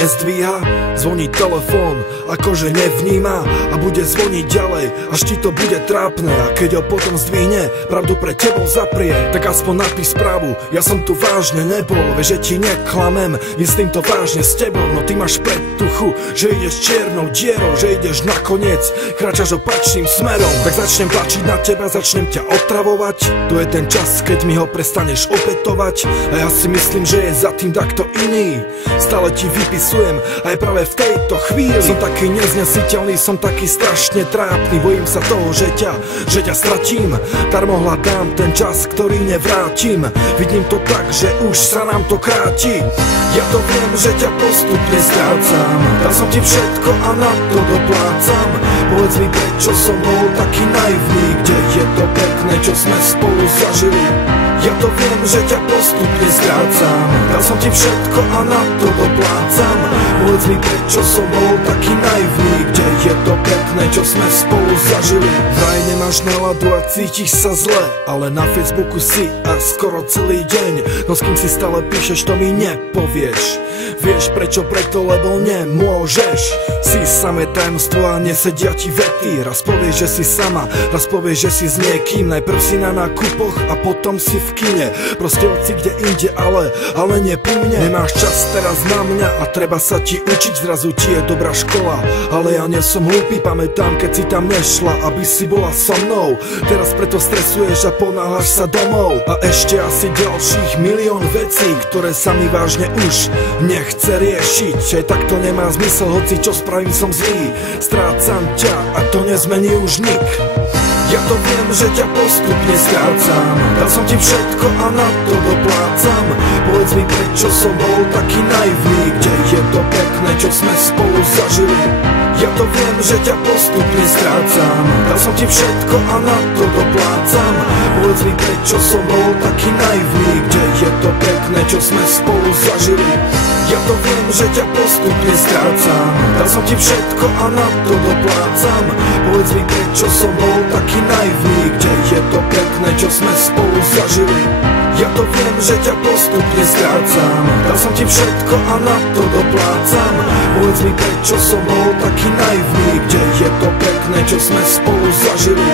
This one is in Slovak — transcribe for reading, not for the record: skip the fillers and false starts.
nezdvíha, zvoní telefón, akože nevníma a bude zvoniť ďalej, až ti to bude trápne. A keď ho potom zdvihne, pravdu pre tebou zaprie, tak aspoň napíš správu, ja som tu vážne nebol, vieš, že ti neklamem, myslím to vážne s tebou. No ty máš predtuchu, že ideš čiernou dierou, že ideš nakoniec, kráčaš opačným smerom. Tak začnem tlačiť na teba, začnem ťa otravovať, to je ten čas, keď mi ho prestaneš opätovať. A ja si myslím, že je za tým takto iný, stále ti vypisujem, aj práve v tejto chvíli. Som taký neznesiteľný, som taký strašne trápny, bojím sa toho, že ťa stratím. Darmo hľadám ten čas, ktorý nevrátim, vidím to tak, že už sa nám to kráti. Ja to viem, že ťa postupne strácam, dal som ti všetko a na to doplácam. Povedz mi, prečo som bol taký naivný, kde je to pekné, čo sme spolu zažili. Ja to viem, že ťa postupne strácam, dal som ti všetko a na to doplácam. Povedz mi, prečo som bol taký naivný, kde je to pekné, čo sme spolu zažili. Vraj nemáš náladu a cítiš sa zle, ale na Facebooku si a skoro celý deň. No s kým si stále píšeš, to mi nepovieš. Vieš prečo? Preto, lebo nemôžeš. Si samé tajomstvo a nesedia ti vety. Raz povieš, že si sama, raz povieš, že si s niekým. Najprv si na nákupoch a potom si v kine. Proste hoci kde inde, ale nie pri mne. Nemáš čas teraz na mňa a treba sa ti učiť. Zrazu ti je dobrá škola, ale ja nie som hlúpy. Pamätám, keď si tam nešla, aby si bola so mnou. Teraz preto stresuješ a ponáhľaš sa domov. A ešte asi ďalších milión vecí, ktoré sa mi vážne už nechce riešiť. Že takto nemá zmysel, hoci čo spravím som zlý. Strácam ťa a to nezmení už nik. Ja to viem, že ťa postupne strácam, dal som ti všetko a na to doplácam. Povedz mi, prečo som bol taký naivný, kde je to pekné, čo sme spolu zažili. Ja to viem, že ťa postupne strácam, dal som ti všetko a na to doplácam. Povedz mi, prečo som bol taký naivný, kde je to pekné, čo sme spolu zažili. Ja to viem, že ťa postupne strácam, dal som ti všetko a na to doplácam. Povedz mi, prečo som bol taký naivný, kde je to pekné, čo sme spolu zažili. Ja to viem, že ťa postupne strácam, dal som ti všetko a na to doplácam. Povedz mi, prečo som bol taký naivný, kde je to pekné, čo sme spolu zažili.